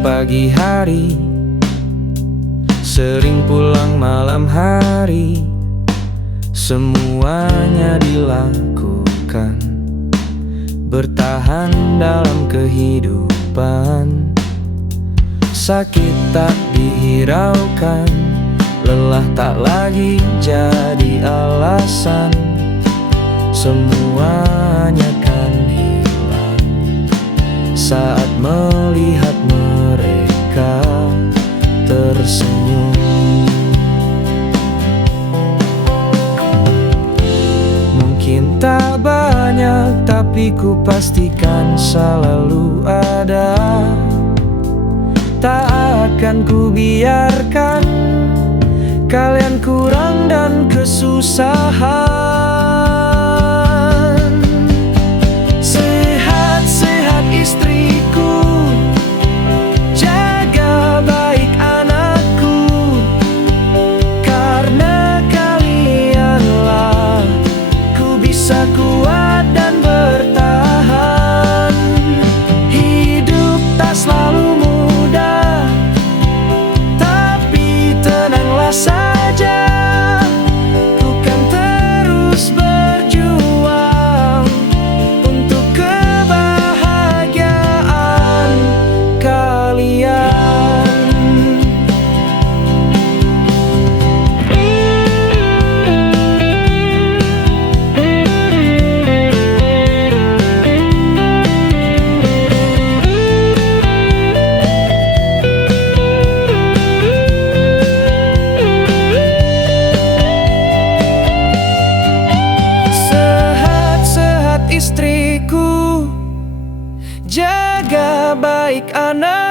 pagi hari, sering pulang malam hari. Semuanya dilakukan, bertahan dalam kehidupan. Sakit tak dihiraukan, lelah tak lagi jadi alasan. Semuanya kan hilang saat melihat mereka tersenyum. Mungkin tak banyak, tapi ku pastikan selalu ada. Tak akan ku biarkan kalian kurang dan kesusahan. Sehat-sehat istriku, jaga baik anakku, karena kalianlah ku bisa kuat dan bertahan. Hidup tak selalu mudah, tapi tenanglah saja, ku kan terus berjuang untuk kebahagiaan kalian. Istriku, jaga baik anak.